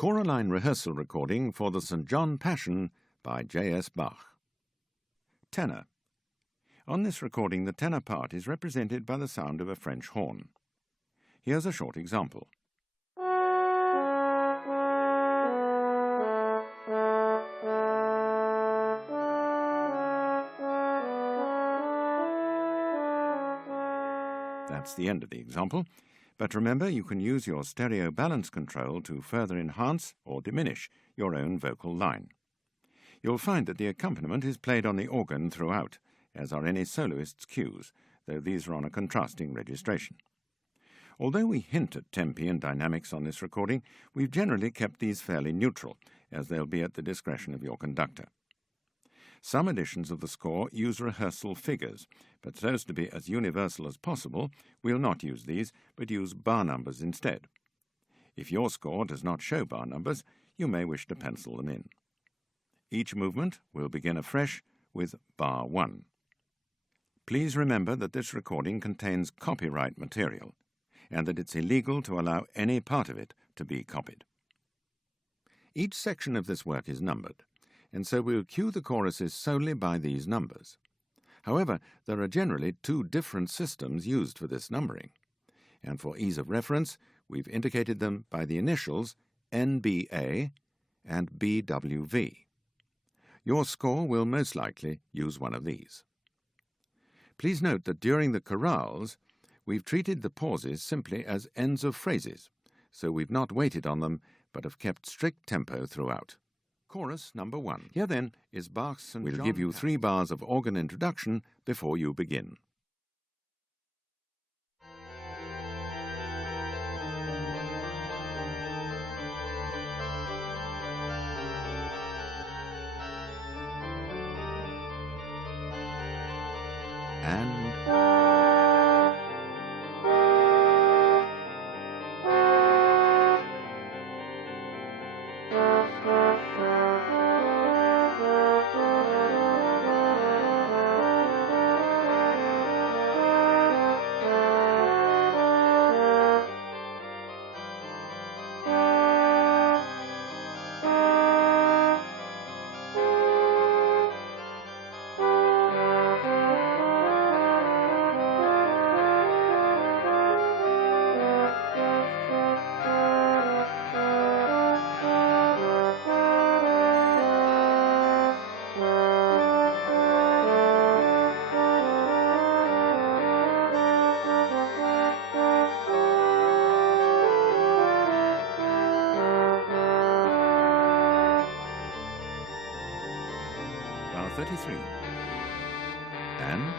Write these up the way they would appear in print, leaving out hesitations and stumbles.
Choraline rehearsal recording for the St. John Passion by J.S. Bach. Tenor. On this recording, the tenor part is represented by the sound of a French horn. Here's a short example. That's the end of the example. But remember, you can use your stereo balance control to further enhance or diminish your own vocal line. You'll find that the accompaniment is played on the organ throughout, as are any soloist's cues, though these are on a contrasting registration. Although we hint at tempi and dynamics on this recording, we've generally kept these fairly neutral, as they'll be at the discretion of your conductor. Some editions of the score use rehearsal figures, but so as to be as universal as possible, we'll not use these, but use bar numbers instead. If your score does not show bar numbers, you may wish to pencil them in. Each movement will begin afresh with bar 1. Please remember that this recording contains copyright material, and that it's illegal to allow any part of it to be copied. Each section of this work is numbered, and so we'll cue the choruses solely by these numbers. However, there are generally two different systems used for this numbering, and for ease of reference, we've indicated them by the initials NBA and BWV. Your score will most likely use one of these. Please note that during the chorales, we've treated the pauses simply as ends of phrases, so we've not waited on them, but have kept strict tempo throughout. Chorus number 1. Here then is Bach's St. John. We'll give you 3 bars of organ introduction before you begin. And bar 33. And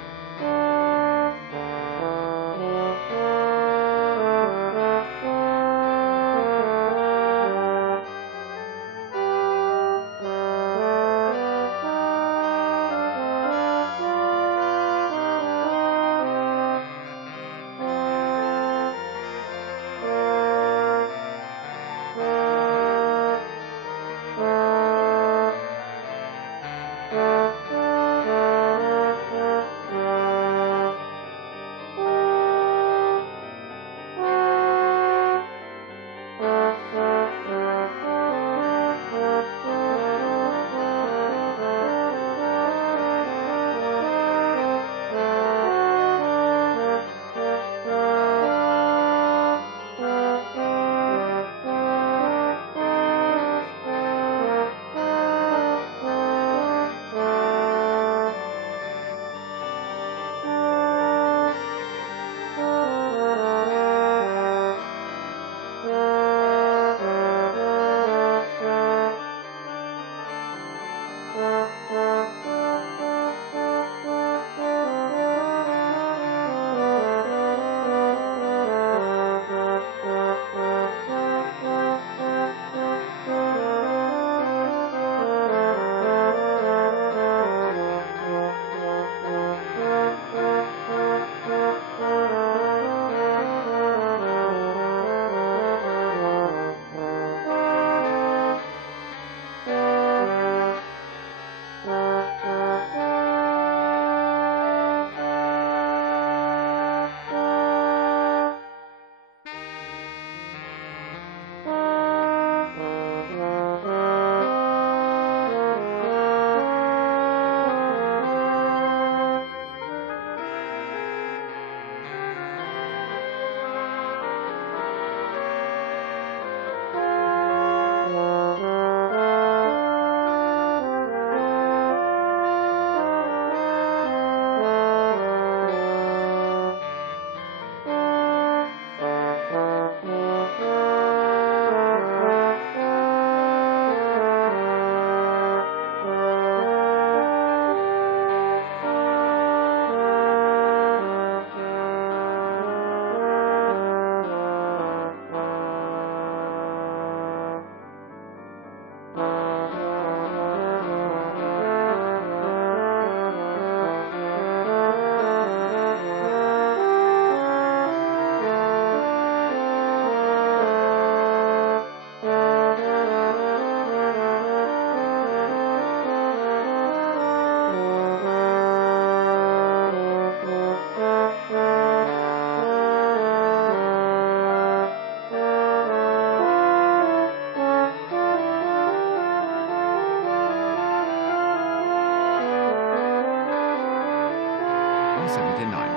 1999.